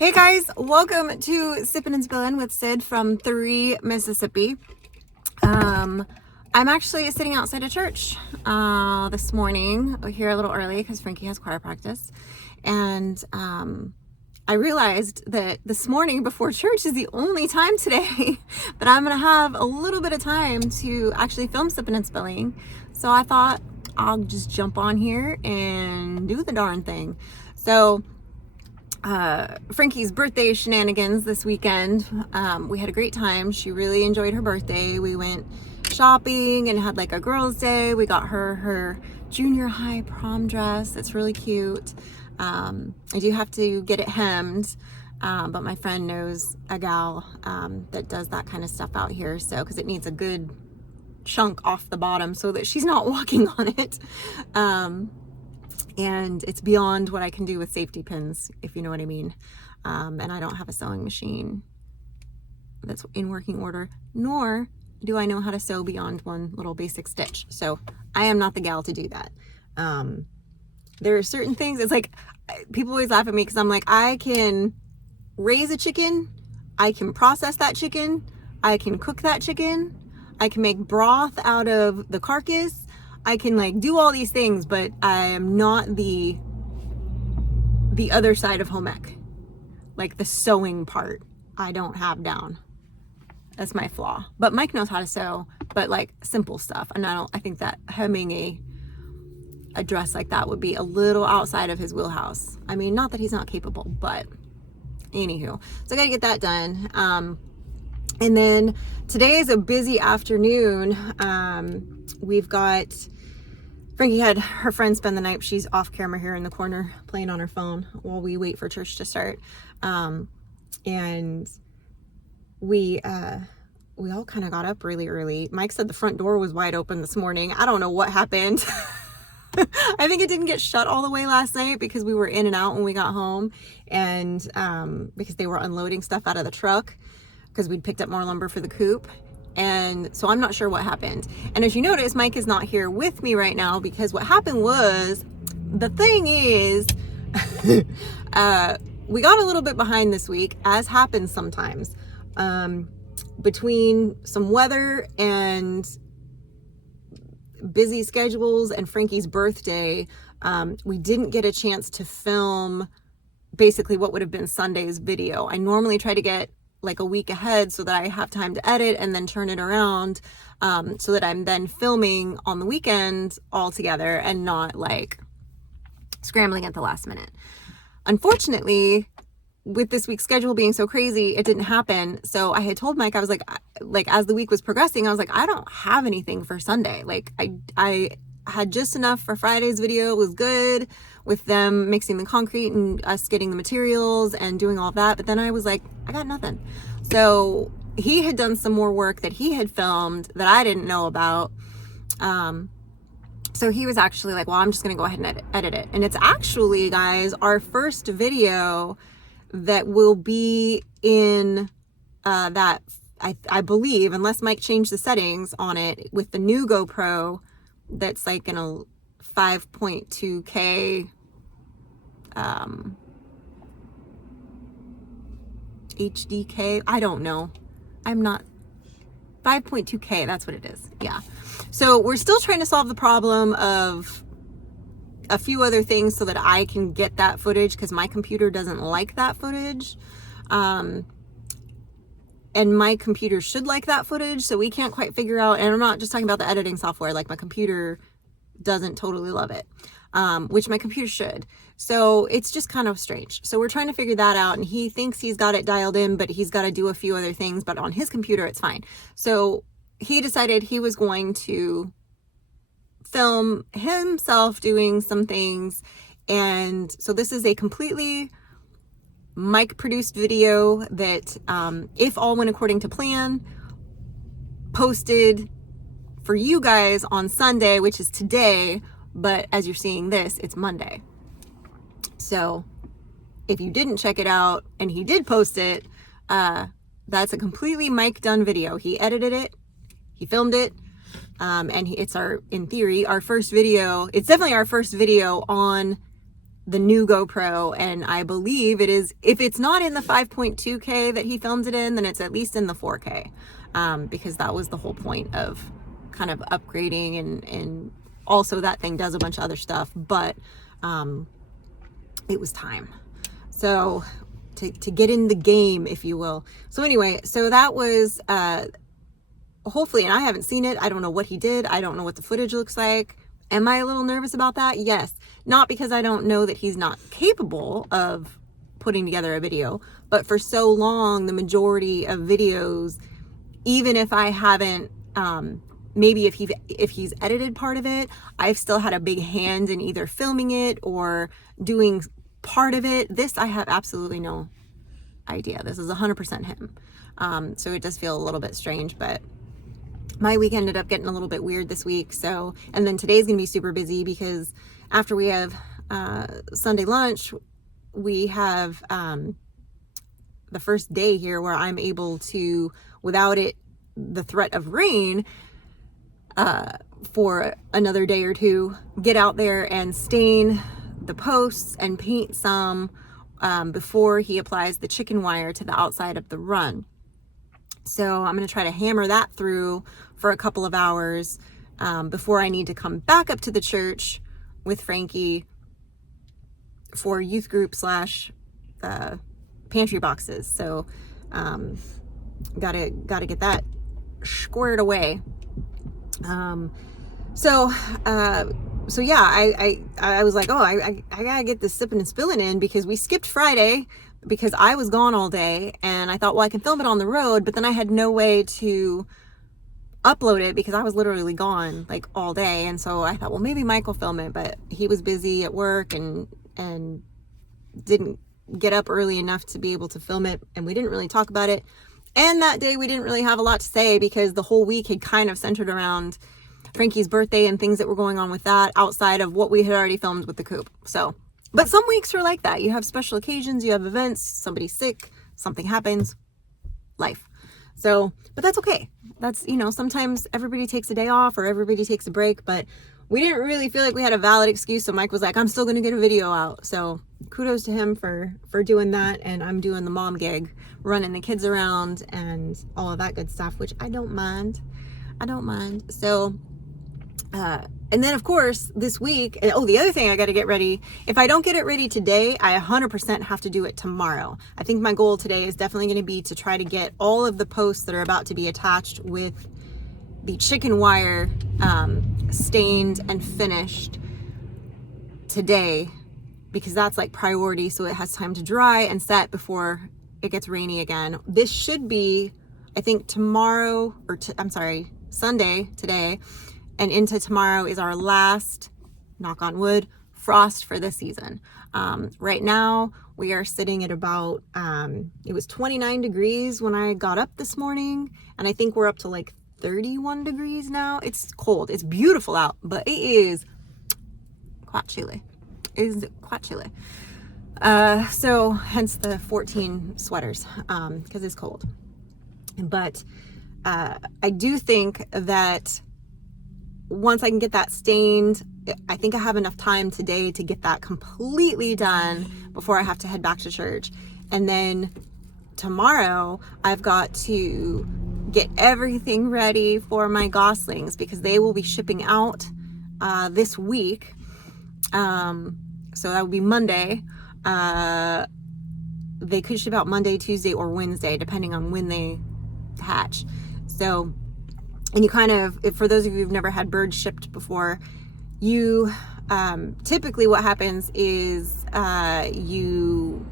Hey guys, welcome to Sippin Spillin with Syd from 3 Mississippi. I'm actually sitting outside a church this morning. We're here a little early because Frankie has choir practice. And I realized that this morning before church is the only time today that I'm going to have a little bit of time to actually film Sippin Spilling. So I thought I'll just jump on here and do the darn thing. So Frankie's birthday shenanigans this weekend. We had a great time. She really enjoyed her birthday. We went shopping and had like a girls' day. We got her junior high prom dress. It's really cute. I do have to get it hemmed, but my friend knows a gal that does that kind of stuff out here. So, because it needs a good chunk off the bottom so that she's not walking on it. And it's beyond what I can do with safety pins, if you know what I mean. And I don't have a sewing machine that's in working order, nor do I know how to sew beyond one little basic stitch. So I am not the gal to do that. There are certain things, it's like, people always laugh at me because I'm like, I can raise a chicken, I can process that chicken, I can cook that chicken, I can make broth out of the carcass, I can like do all these things, but I am not the other side of home ec. Like the sewing part, I don't have down. That's my flaw. But Mike knows how to sew, but like simple stuff. And I think that hemming a dress like that would be a little outside of his wheelhouse. I mean, not that he's not capable, but anywho. So I gotta get that done. And then today is a busy afternoon. We've got, Frankie had her friend spend the night. She's off camera here in the corner playing on her phone while we wait for church to start. And we all kind of got up really early. Mike said the front door was wide open this morning. I don't know what happened. I think it didn't get shut all the way last night because we were in and out when we got home, and because they were unloading stuff out of the truck because we'd picked up more lumber for the coop. And so I'm not sure what happened. And as you notice, Mike is not here with me right now because what happened was, the thing is, we got a little bit behind this week, as happens sometimes, between some weather and busy schedules and Frankie's birthday. We didn't get a chance to film basically what would have been Sunday's video. I normally try to get like a week ahead so that I have time to edit and then turn it around, so that I'm then filming on the weekend all together and not like scrambling at the last minute. Unfortunately, with this week's schedule being so crazy, it didn't happen. So I had told Mike, I was like as the week was progressing, I was like, I don't have anything for Sunday. Like I had just enough for Friday's video. It was good with them mixing the concrete and us getting the materials and doing all of that. But then I was like, I got nothing. So he had done some more work that he had filmed that I didn't know about. So he was actually like, well, I'm just going to go ahead and edit it. And it's actually, guys, our first video that will be in that, I believe, unless Mike changed the settings on it, with the new GoPro that's like in a 5.2K HDK. I don't know. I'm not 5.2K. That's what it is. Yeah. So we're still trying to solve the problem of a few other things so that I can get that footage, because my computer doesn't like that footage. And my computer should like that footage, so we can't quite figure out, and I'm not just talking about the editing software, like my computer doesn't totally love it, which my computer should. So it's just kind of strange. So we're trying to figure that out, and he thinks he's got it dialed in, but he's got to do a few other things, but on his computer it's fine. So he decided he was going to film himself doing some things, and so this is a completely Mike produced video that, if all went according to plan, posted for you guys on Sunday, which is today, but as you're seeing this, it's Monday. So if you didn't check it out and he did post it, that's a completely Mike done video. He edited it, he filmed it, and it's in theory, our first video. It's definitely our first video on the new GoPro, and I believe it is, if it's not in the 5.2K that he filmed it in, then it's at least in the 4K, because that was the whole point of kind of upgrading, and also that thing does a bunch of other stuff, but it was time. So to get in the game, if you will. So anyway, so that was hopefully, and I haven't seen it. I don't know what he did. I don't know what the footage looks like. Am I a little nervous about that? Yes. Not because I don't know that he's not capable of putting together a video, but for so long, the majority of videos, even if I haven't, maybe if he's edited part of it, I've still had a big hand in either filming it or doing part of it. This, I have absolutely no idea. This is 100% him. So it does feel a little bit strange, but my week ended up getting a little bit weird this week. So, and then today's gonna be super busy because after we have Sunday lunch, we have the first day here where I'm able to, without the threat of rain, for another day or two, get out there and stain the posts and paint some before he applies the chicken wire to the outside of the run. So I'm going to try to hammer that through for a couple of hours before I need to come back up to the church with Frankie for youth group / pantry boxes. So gotta get that squared away. So yeah, I was like, oh, I gotta get this Sippin and Spillin in, because we skipped Friday because I was gone all day, and I thought, well, I can film it on the road, but then I had no way to upload it because I was literally gone like all day. And so I thought, well, maybe Mike will film it, but he was busy at work and didn't get up early enough to be able to film it, and we didn't really talk about it. And that day we didn't really have a lot to say because the whole week had kind of centered around Frankie's birthday and things that were going on with that outside of what we had already filmed with the coop. So, but some weeks are like that. You have special occasions, you have events, somebody's sick, something happens, life. So, but that's okay. That's, sometimes everybody takes a day off or everybody takes a break, but we didn't really feel like we had a valid excuse. So Mike was like, I'm still going to get a video out. So kudos to him for doing that. And I'm doing the mom gig, running the kids around and all of that good stuff, which I don't mind. So, and then of course this week, the other thing I got to get ready. If I don't get it ready today, I 100% have to do it tomorrow. I think my goal today is definitely going to be to try to get all of the posts that are about to be attached with the chicken wire stained and finished today, because that's like priority, so it has time to dry and set before it gets rainy again. This should be, I think, tomorrow, or Sunday today, and into tomorrow is our last, knock on wood, frost for this season. Right now we are sitting at about it was 29 degrees when I got up this morning, and I think we're up to like 31 degrees now. It's cold. It's beautiful out, but it is quite chilly. So hence the 14 sweaters, because it's cold. But I do think that once I can get that stained, I think I have enough time today to get that completely done before I have to head back to church. And then tomorrow I've got to get everything ready for my goslings, because they will be shipping out this week. So that would be Monday. They could ship out Monday, Tuesday, or Wednesday, depending on when they hatch. So, and you kind of, for those of you who've never had birds shipped before, you typically what happens is you,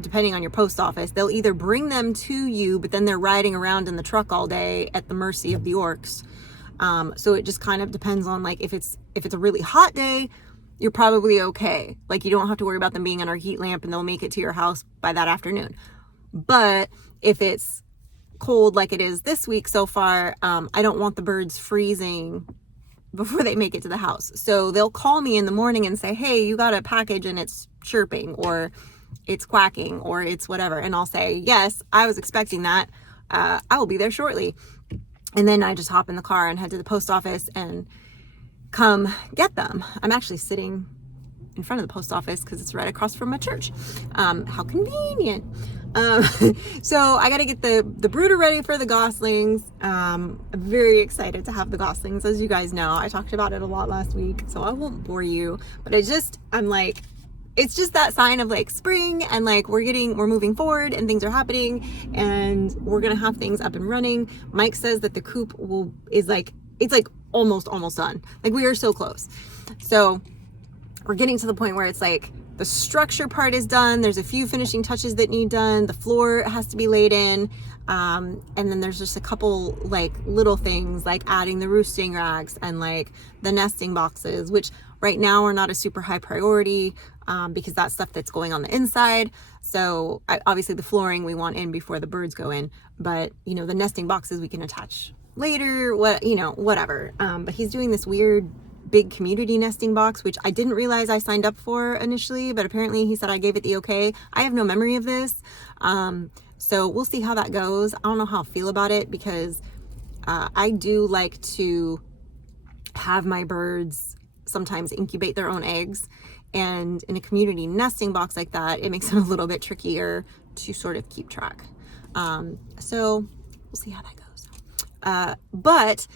depending on your post office, they'll either bring them to you, but then they're riding around in the truck all day at the mercy of the orcs. So it just kind of depends on, like, if it's a really hot day, you're probably okay. Like, you don't have to worry about them being under a heat lamp and they'll make it to your house by that afternoon. But if it's cold like it is this week so far, I don't want the birds freezing before they make it to the house. So they'll call me in the morning and say, hey, you got a package and it's chirping, or it's quacking, or it's whatever. And I'll say, yes, I was expecting that. I will be there shortly. And then I just hop in the car and head to the post office and come get them. I'm actually sitting in front of the post office because it's right across from my church. How convenient. So I got to get the brooder ready for the goslings. I'm very excited to have the goslings. As you guys know, I talked about it a lot last week, so I won't bore you, but I'm like, it's just that sign of like spring, and like we're moving forward and things are happening and we're going to have things up and running. Mike says that the coop it's like almost done. Like we are so close. So we're getting to the point where it's like the structure part is done. There's a few finishing touches that need done. The floor has to be laid in. And then there's just a couple like little things like adding the roosting racks and like the nesting boxes, which right now are not a super high priority because that's stuff that's going on the inside. So obviously the flooring we want in before the birds go in, but you know, the nesting boxes we can attach later, whatever. But he's doing this weird big community nesting box, which I didn't realize I signed up for initially, but apparently he said I gave it the okay. I have no memory of this. So we'll see how that goes. I don't know how I feel about it because I do like to have my birds sometimes incubate their own eggs. And in a community nesting box like that, it makes it a little bit trickier to sort of keep track. So we'll see how that goes. But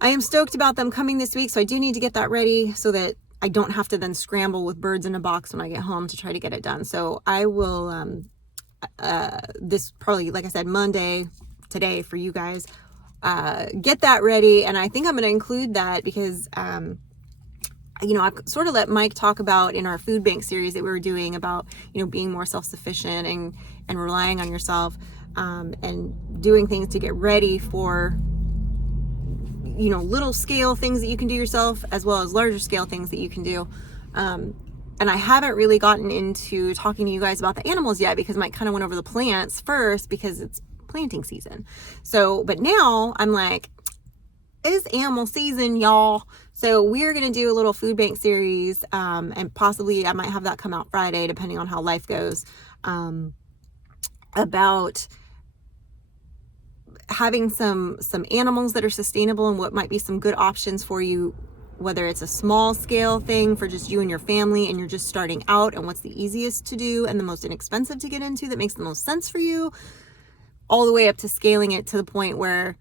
I am stoked about them coming this week. So I do need to get that ready so that I don't have to then scramble with birds in a box when I get home to try to get it done. So I will, this probably, like I said, Monday today for you guys, get that ready. And I think I'm going to include that because, you know, I've sort of let Mike talk about in our food bank series that we were doing about, you know, being more self-sufficient and relying on yourself, and doing things to get ready for, you know, little scale things that you can do yourself as well as larger scale things that you can do. And I haven't really gotten into talking to you guys about the animals yet because Mike kind of went over the plants first because it's planting season. So, but now I'm like, it's animal season, y'all. So we're going to do a little food bank series, and possibly I might have that come out Friday, depending on how life goes, about having some animals that are sustainable and what might be some good options for you, whether it's a small scale thing for just you and your family and you're just starting out, and what's the easiest to do and the most inexpensive to get into that makes the most sense for you, all the way up to scaling it to the point where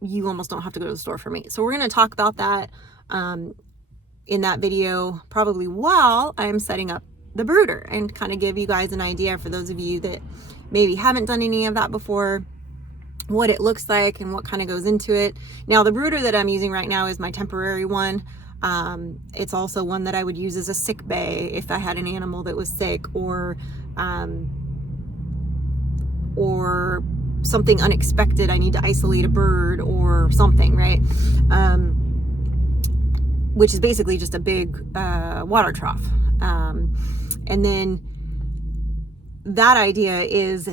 you almost don't have to go to the store for meat. So we're going to talk about that in that video, probably while I'm setting up the brooder, and kind of give you guys an idea, for those of you that maybe haven't done any of that before, what it looks like and what kind of goes into it. Now, the brooder that I'm using right now is my temporary one. It's also one that I would use as a sick bay if I had an animal that was sick, or something unexpected. I need to isolate a bird or something, right? Which is basically just a big water trough. And then that idea is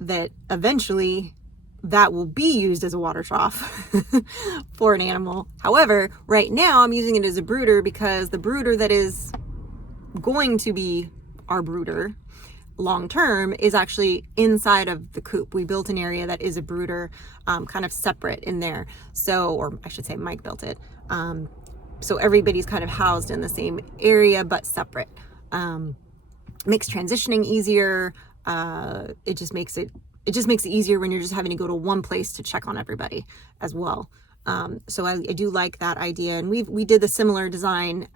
that eventually that will be used as a water trough for an animal. However, right now I'm using it as a brooder because the brooder that is going to be our brooder long term is actually inside of the coop. We built an area that is a brooder, kind of separate in there. So, or I should say Mike built it. So everybody's kind of housed in the same area, but separate. Makes transitioning easier. It just makes it easier when you're just having to go to one place to check on everybody as well. So I do like that idea. And we did the similar design,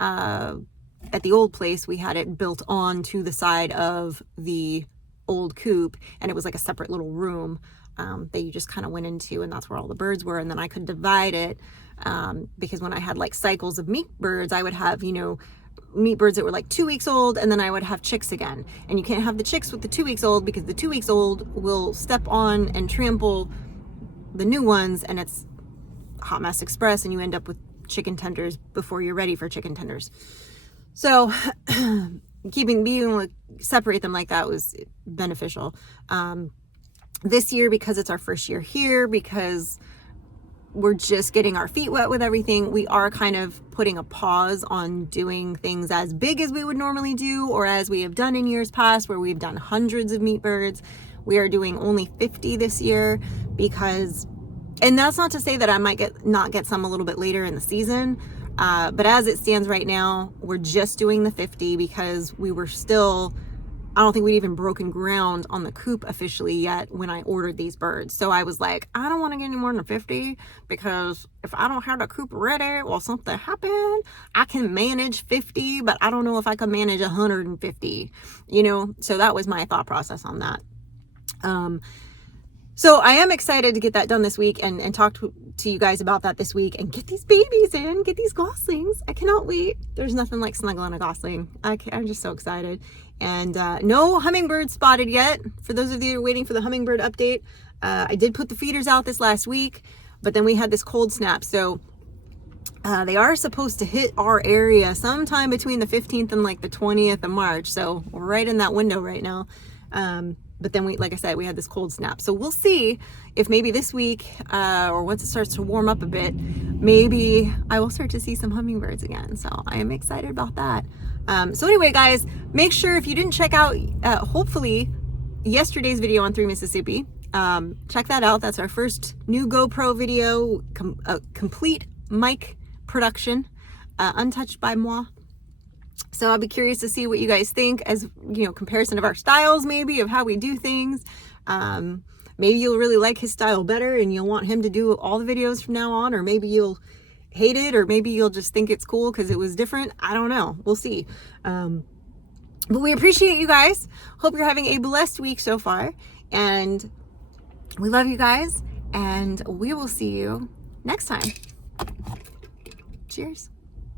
at the old place. We had it built on to the side of the old coop, and it was like a separate little room that you just kind of went into, and that's where all the birds were. And then I could divide it, because when I had like cycles of meat birds, I would have, you know, meat birds that were like 2 weeks old, and then I would have chicks again. And you can't have the chicks with the 2 weeks old because the 2 weeks old will step on and trample the new ones, and it's hot mess express, and you end up with chicken tenders before you're ready for chicken tenders. So being able to separate them like that was beneficial. This year, because it's our first year here, because we're just getting our feet wet with everything, we are kind of putting a pause on doing things as big as we would normally do, or as we have done in years past where we've done hundreds of meat birds. We are doing only 50 this year because, and that's not to say that I might not get some a little bit later in the season. But as it stands right now, we're just doing the 50 because we were still, I don't think we'd even broken ground on the coop officially yet when I ordered these birds. So I was like, I don't want to get any more than 50 because if I don't have the coop ready or something happen, I can manage 50, but I don't know if I can manage 150, you know? So that was my thought process on that. So I am excited to get that done this week and talk to you guys about that this week and get these babies in, get these goslings. I cannot wait. There's nothing like snuggling a gosling. I'm just so excited. And no hummingbirds spotted yet. For those of you who are waiting for the hummingbird update, I did put the feeders out this last week, but then we had this cold snap. So they are supposed to hit our area sometime between the 15th and like the 20th of March. So we're right in that window right now. But then like I said, we had this cold snap. So we'll see if maybe this week, or once it starts to warm up a bit, maybe I will start to see some hummingbirds again. So I am excited about that. So anyway, guys, make sure if you didn't check out, hopefully yesterday's video on 3 Mississippi, check that out. That's our first new GoPro video, complete mic production, untouched by moi. So I'll be curious to see what you guys think as, you know, comparison of our styles, maybe of how we do things. Maybe you'll really like his style better and you'll want him to do all the videos from now on, or maybe you'll hate it, or maybe you'll just think it's cool because it was different. I don't know. We'll see. But we appreciate you guys. Hope you're having a blessed week so far. And we love you guys. And we will see you next time. Cheers.